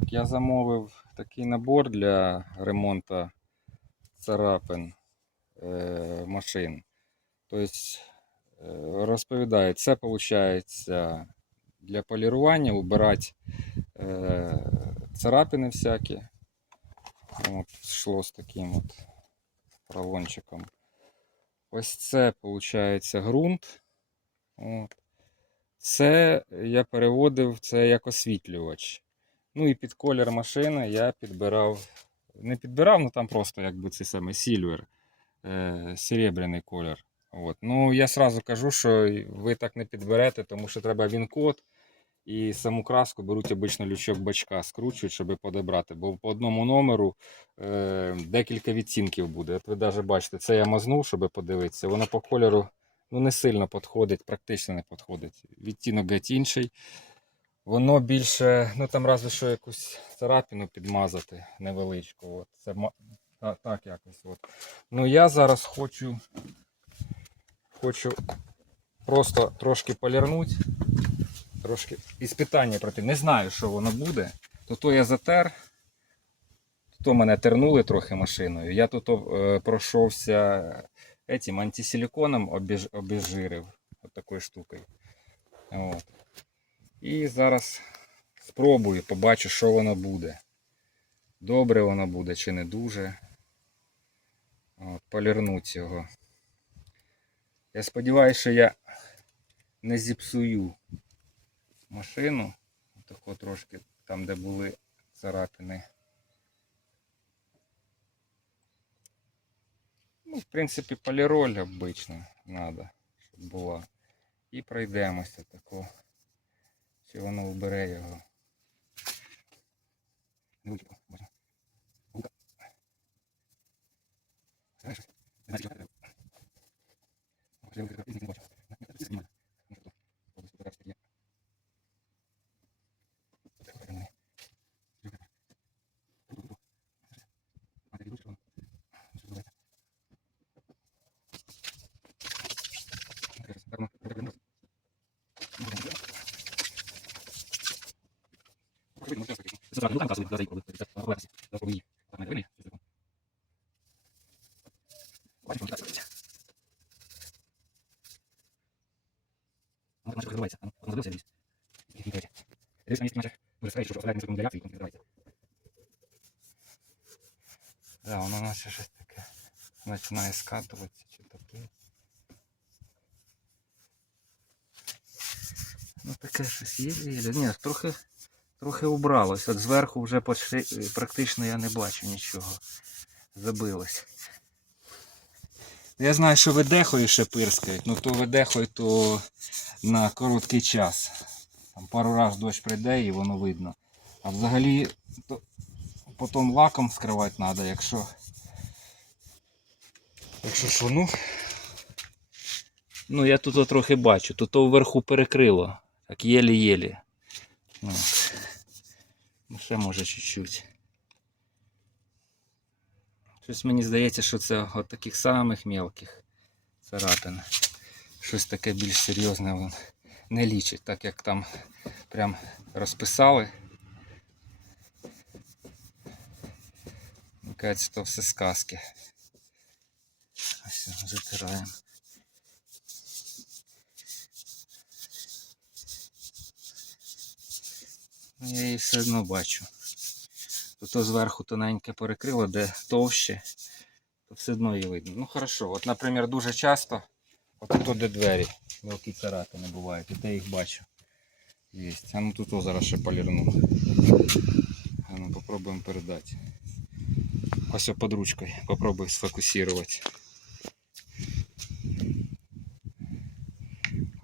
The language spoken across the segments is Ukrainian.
Так, я замовив такий набор для ремонту царапин е, машин. Тобто, е, розповідаю, це виходить для полірування, убирати е, царапини всякі. От, йшло з таким от рулончиком. Ось це виходить ґрунт. От. Це я переводив це як освітлювач. Ну і під колір машини я підбирав. Не підбирав, ну там просто якби цей самий сільвер, е, серебряний колір. От. Ну я сразу кажу, що ви так не підберете, тому що треба він-код. І саму краску беруть обично лючок бачка, скручують, щоб подобрати. Бо по одному номеру е, декілька відтінків буде. От ви навіть бачите, це я мазнув, щоб подивитися. Воно по кольору ну, не сильно підходить, практично не підходить. Відтінок геть інший. Воно більше, ну там разве що якусь царапину підмазати невеличку. От. Це та- так якось. От. Ну я зараз хочу, хочу просто трошки полірнути. Трошки іспитання проти. Не знаю, що воно буде. То то я затер, то мене тернули трохи машиною. Я тут е, пройшовся этим антисиликоном обіж, обезжирив. От такою штукою. От. І зараз спробую, побачу, що воно буде. Добре воно буде чи не дуже. От, полірнуть його. Я сподіваюся, що я не зіпсую машину. Тако трошки там, де були царапини. Ну, в принципі, поліроль обично треба, щоб була. І пройдемося тако. Чи воно вбере його. Знаєш, не знаю, чого треба. Може, я викрив, не бачу. Не знімаю. Ну, що то, повністю зараз таке. Це хоч мене. Ту-ту-ту. А, ти йдеш, що воно? Що відбувається? Зараз, так, ну, так, так, так. Зразу, ну там касу, зараз коли це ховатися. Зараз коли там не вини. Бачиш, так робиться. Ну, так називається. Ну, воно зробився дивись. Дивись на місці майже дуже скоріше, що оставляє секунду реакції, і відкривається. Да, воно наче щось таке починає скатуватися чи таке. Ну таке щось є, є. Ні, трохи, трохи убралось. От зверху вже почти, практично я не бачу нічого. Забилось. Я знаю, що ведехою ще пирскають, ну то ведехою то на короткий час. Там пару раз дощ прийде і воно видно. А взагалі то потім лаком скривати треба, якщо. Якщо що, ну. Ну я тут трохи бачу, тут то вверху перекрило. Так єлі-єлі. Ну, ну, ще може чуть-чуть. Щось мені здається, що це от таких самих мелких царапин. Щось таке більш серйозне вон не лічить, так як там прям розписали. Мені то все сказки. Ось затираємо. Я її все одно бачу. Тут зверху тоненьке перекрило, де товще, то все одно її видно. Ну хорошо, от, наприклад, дуже часто, от тут де двері, мелкі царапини бувають, і де їх бачу. Є. А ну тут зараз ще полірну. А ну попробуємо передати. Ось під ручкою. Попробую сфокусувати.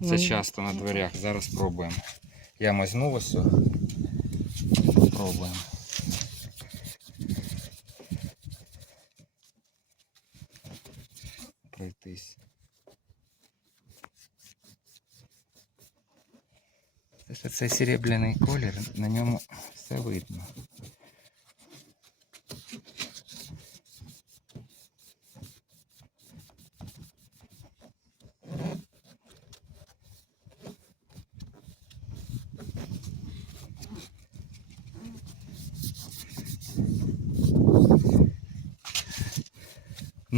Це Ну, часто на дверях. Зараз спробуємо. Я мазнув ось. О. Пробуємо. Пройтись. Це ж цей серебряний колір, на ньому все видно.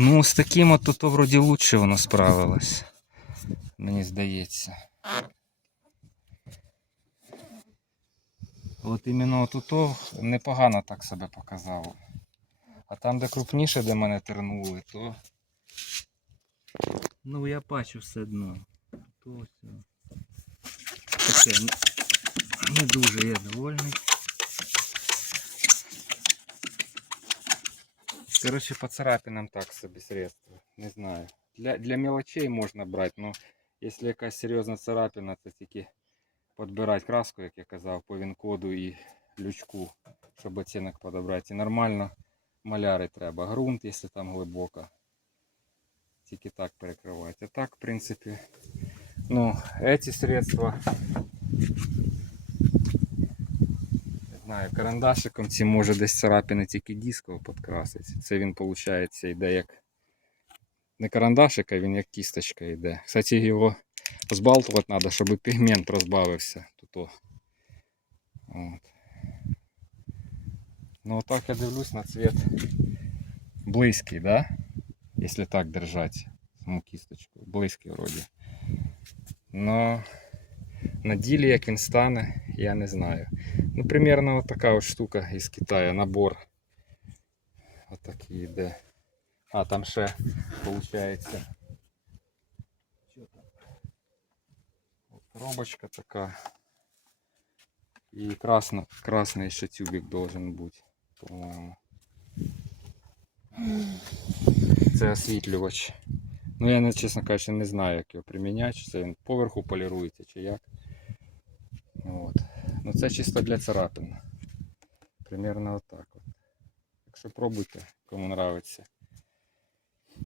Ну, з таким от то вроді лучше воно справилось. Мені здається. От іменно тут непогано так себе показало. А там, де крупніше, де мене тернули, то. Ну я бачу все дно. То все. Таке не- не дуже я довольний. Короче, по царапинам так собі средство. Не знаю. Для, для мелочей можна брати, но якщо якась серйозна царапина, то тільки підбирати краску, як я казав, по вінкоду і лючку, щоб оцінок подобрати. І нормально маляри треба. Грунт, якщо там глибоко. Тільки так перекривати. А так, в принципі, ну, эти средства. Знаю, карандашиком ці може десь царапини тільки дисково підкрасить. Це він, виходить, йде як. Не карандашик, а він як кісточка йде. Кстати, його збалтувати треба, щоб пігмент розбавився. Тут. От. Ну так я дивлюсь на цвет близький, да? Если так держать саму кісточку. Близький вроді. Но на ділі як він стане, я не знаю. Ну, примерно вот така от штука із Китаю, набор. Отакий йде. А, там ще виходить. Що там? От коробочка така. І красно, красний ще тюбик должен бути, по-моєму. Це освітлювач. Ну я, чесно кажучи, не знаю, як його приміняти, чи це він поверху полірується, чи як. От. Ну це чисто для царапин. Примерно отак от. Так що пробуйте, кому нравиться.